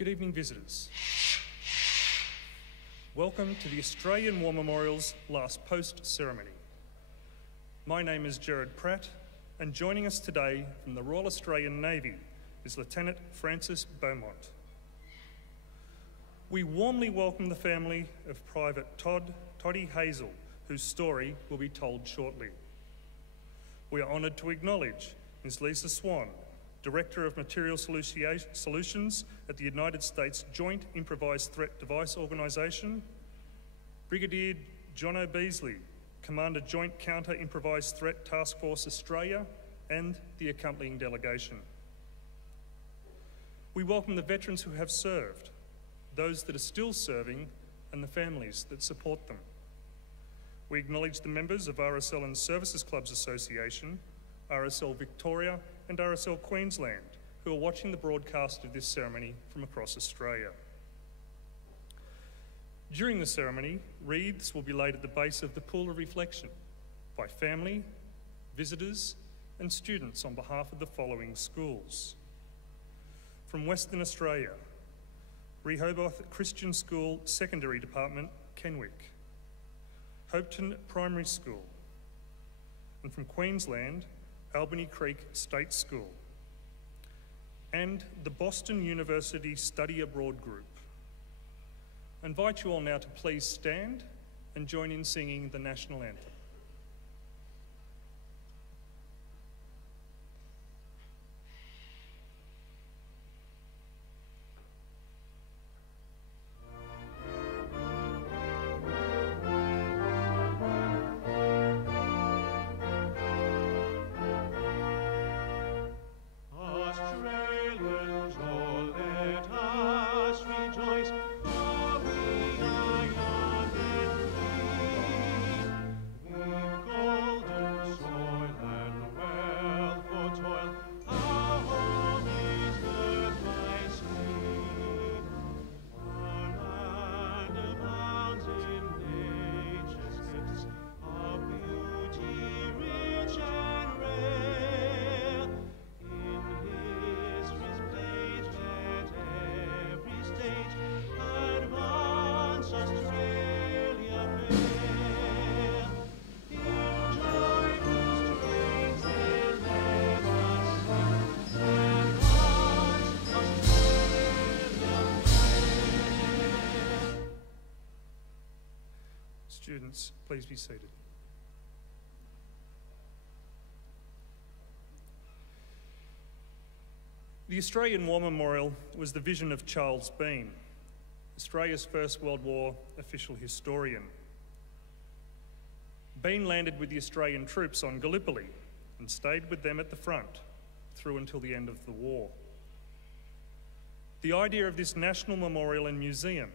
Good evening, visitors. Welcome to the Australian War Memorial's last post ceremony. My name is Gerard Pratt, and joining us today from the Royal Australian Navy is Lieutenant Francis Beaumont. We warmly welcome the family of Private Tody Hazel, whose story will be told shortly. We are honoured to acknowledge Ms. Lisa Swan, Director of Material Solutions at the United States Joint Improvised Threat Device Organisation, Brigadier John O'Beasley, Commander Joint Counter Improvised Threat Task Force Australia, and the accompanying delegation. We welcome the veterans who have served, those that are still serving, and the families that support them. We acknowledge the members of RSL and Services Clubs Association, RSL Victoria and RSL Queensland, who are watching the broadcast of this ceremony from across Australia. During the ceremony, wreaths will be laid at the base of the Pool of Reflection by family, visitors and students on behalf of the following schools. From Western Australia, Rehoboth Christian School Secondary Department, Kenwick, Hopetoun Primary School, and from Queensland, Albany Creek State School, and the Boston University Study Abroad Group. I invite you all now to please stand and join in singing the National Anthem. Students, please be seated. The Australian War Memorial was the vision of Charles Bean, Australia's First World War official historian. Bean landed with the Australian troops on Gallipoli and stayed with them at the front through until the end of the war. The idea of this national memorial and museum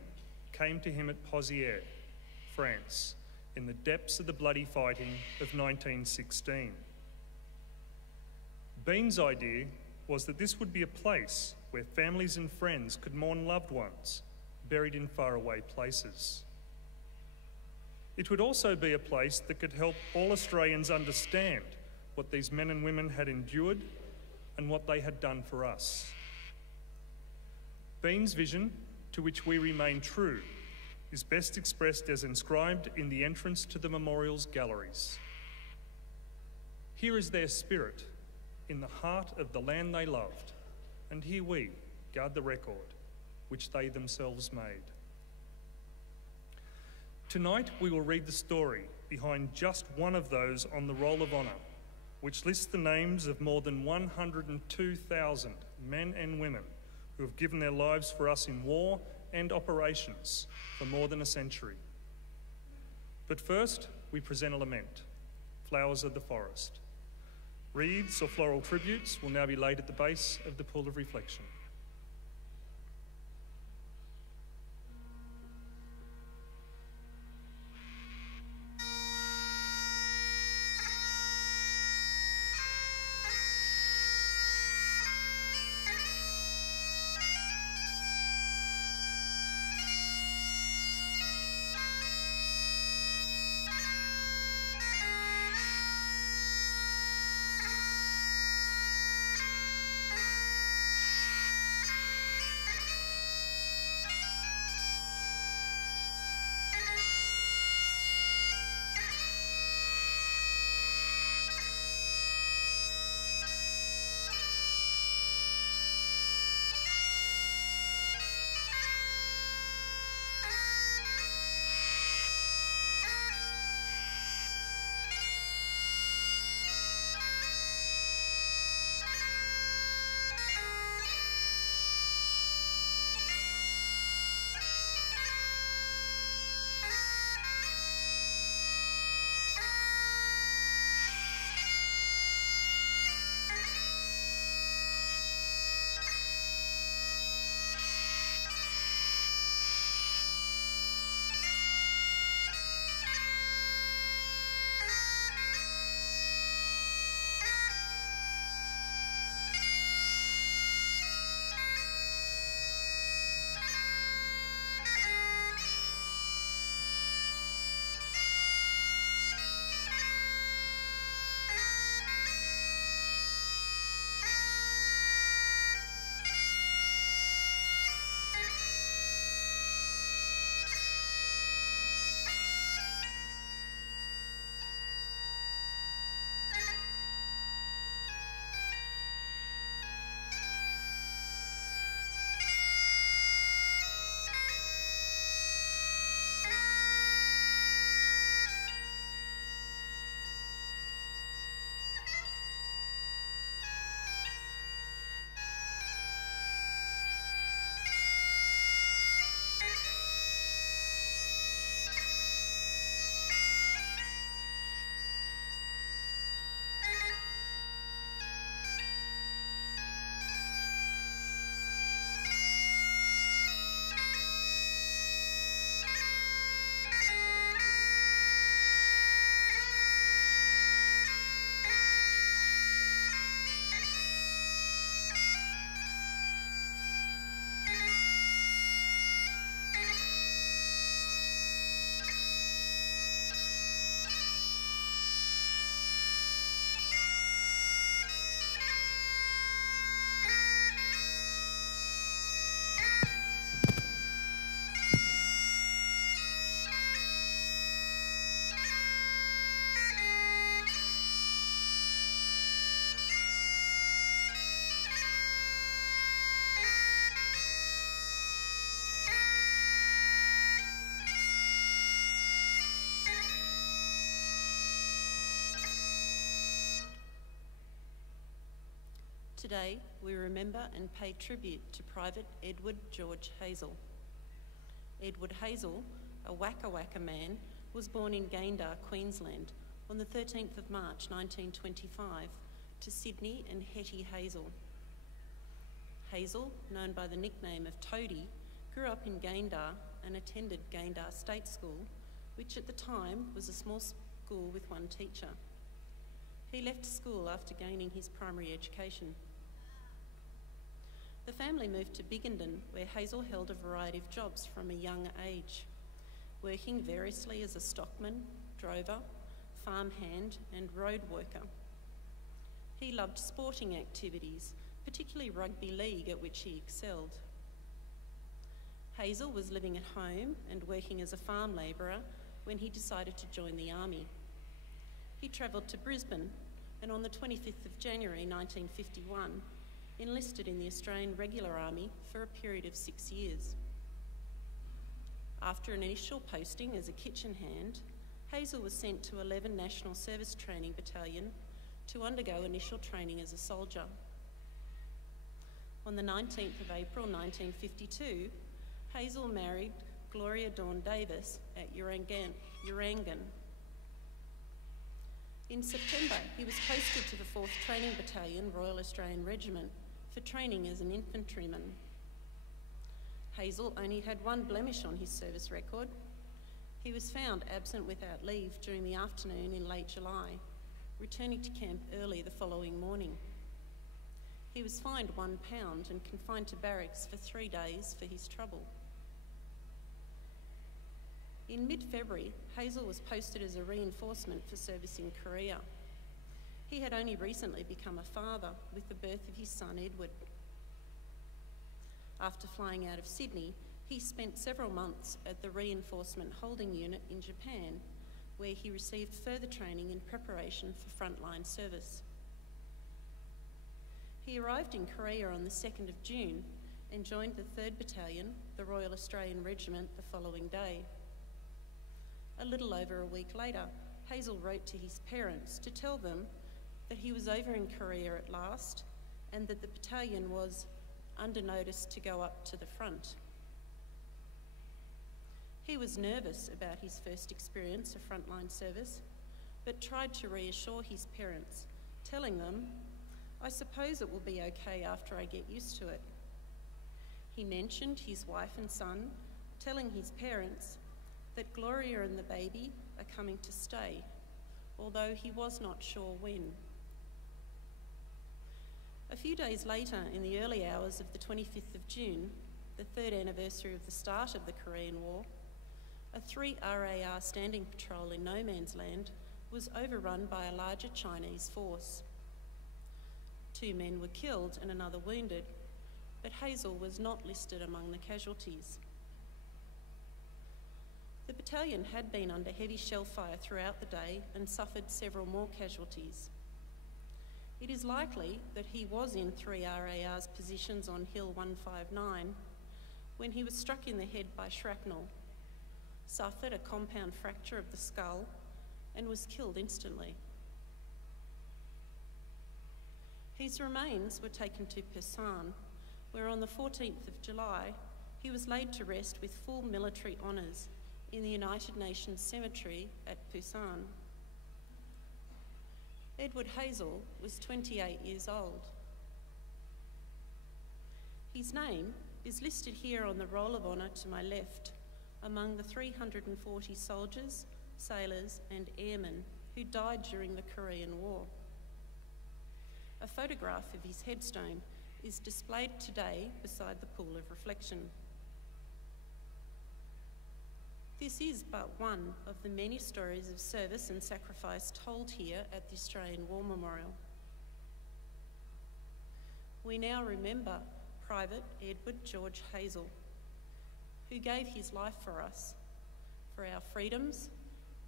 came to him at Pozières, France, in the depths of the bloody fighting of 1916. Bean's idea was that this would be a place where families and friends could mourn loved ones buried in faraway places. It would also be a place that could help all Australians understand what these men and women had endured and what they had done for us. Bean's vision, to which we remain true, is best expressed as inscribed in the entrance to the memorial's galleries. Here is their spirit, in the heart of the land they loved, and here we guard the record which they themselves made. Tonight we will read the story behind just one of those on the Roll of Honour, which lists the names of more than 102,000 men and women who have given their lives for us in war and operations for more than a century. But first, we present a lament, Flowers of the Forest. Wreaths or floral tributes will now be laid at the base of the Pool of Reflection. Today, we remember and pay tribute to Private Edward George Hazel. Edward Hazel, a Waka Waka man, was born in Gayndah, Queensland on the 13th of March 1925 to Sydney and Hetty Hazel. Hazel, known by the nickname of Tody, grew up in Gayndah and attended Gayndah State School, which at the time was a small school with one teacher. He left school after gaining his primary education. The family moved to Biggendon, where Hazel held a variety of jobs from a young age, working variously as a stockman, drover, farmhand and road worker. He loved sporting activities, particularly rugby league, at which he excelled. Hazel was living at home and working as a farm labourer when he decided to join the army. He travelled to Brisbane and on the 25th of January 1951 enlisted in the Australian Regular Army for a period of 6 years. After an initial posting as a kitchen hand, Hazel was sent to 11 National Service Training Battalion to undergo initial training as a soldier. On the 19th of April 1952, Hazel married Gloria Dawn Davis at Urangan. In September, he was posted to the 4th Training Battalion, Royal Australian Regiment, for training as an infantryman. Hazel only had one blemish on his service record. He was found absent without leave during the afternoon in late July, returning to camp early the following morning. He was fined £1 and confined to barracks for 3 days for his trouble. In mid-February, Hazel was posted as a reinforcement for service in Korea. He had only recently become a father with the birth of his son Edward. After flying out of Sydney, he spent several months at the Reinforcement Holding Unit in Japan, where he received further training in preparation for frontline service. He arrived in Korea on the 2nd of June and joined the 3rd Battalion, the Royal Australian Regiment, the following day. A little over a week later, Hazel wrote to his parents to tell them that he was over in Korea at last and that the battalion was under notice to go up to the front. He was nervous about his first experience of frontline service, but tried to reassure his parents, telling them, "I suppose it will be okay after I get used to it." He mentioned his wife and son, telling his parents that Gloria and the baby are coming to stay, although he was not sure when. A few days later, in the early hours of the 25th of June, the 3rd anniversary of the start of the Korean War, a 3 RAR standing patrol in no man's land was overrun by a larger Chinese force. 2 men were killed and another wounded, but Hazel was not listed among the casualties. The battalion had been under heavy shell fire throughout the day and suffered several more casualties. It is likely that he was in 3 RAR's positions on Hill 159 when he was struck in the head by shrapnel, suffered a compound fracture of the skull, and was killed instantly. His remains were taken to Pusan, where on the 14th of July he was laid to rest with full military honours in the United Nations Cemetery at Pusan. Edward Hazel was 28 years old. His name is listed here on the Roll of Honour to my left, among the 340 soldiers, sailors and airmen who died during the Korean War. A photograph of his headstone is displayed today beside the pool of reflection. This is but one of the many stories of service and sacrifice told here at the Australian War Memorial. We now remember Private Edward George Hazel, who gave his life for us, for our freedoms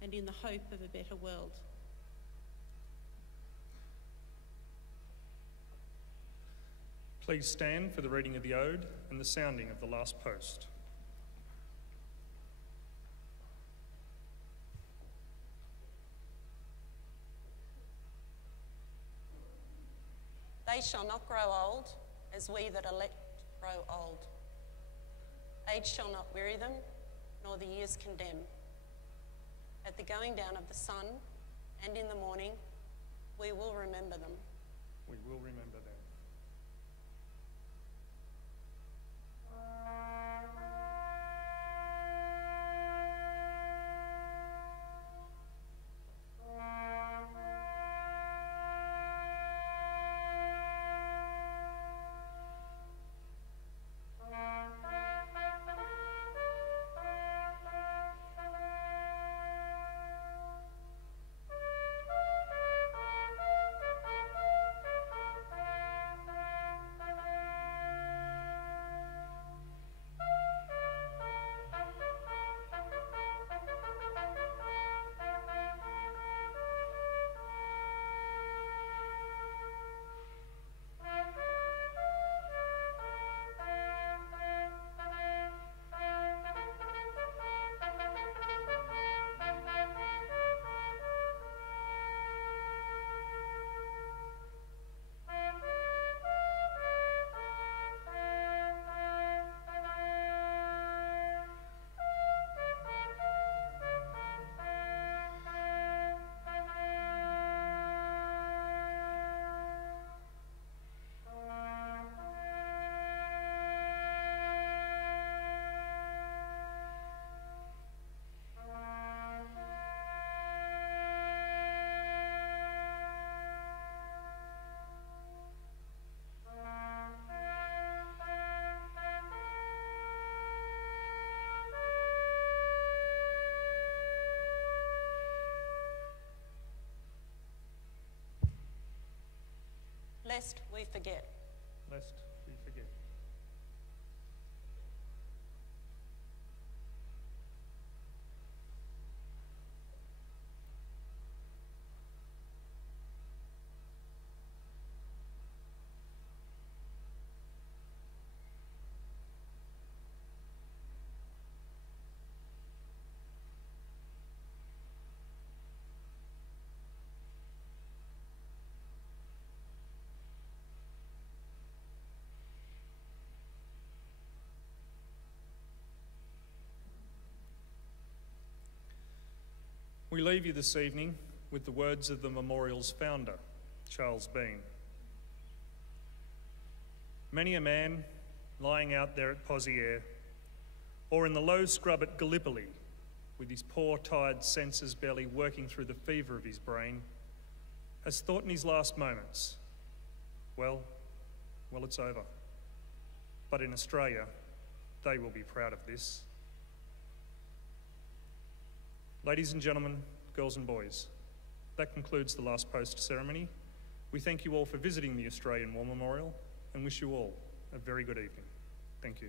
and in the hope of a better world. Please stand for the reading of the Ode and the sounding of the last post. They They shall not grow old, as we that elect grow old. Age shall not weary them, nor the years condemn. At the going down of the sun and in the morning, we will remember them. We will remember them. Lest we forget. Lest we forget. We leave you this evening with the words of the memorial's founder, Charles Bean. Many a man lying out there at Pozières, or in the low scrub at Gallipoli, with his poor, tired senses barely working through the fever of his brain, has thought in his last moments, well, it's over. But in Australia, they will be proud of this. Ladies and gentlemen, girls and boys, that concludes the last post ceremony. We thank you all for visiting the Australian War Memorial and wish you all a very good evening. Thank you.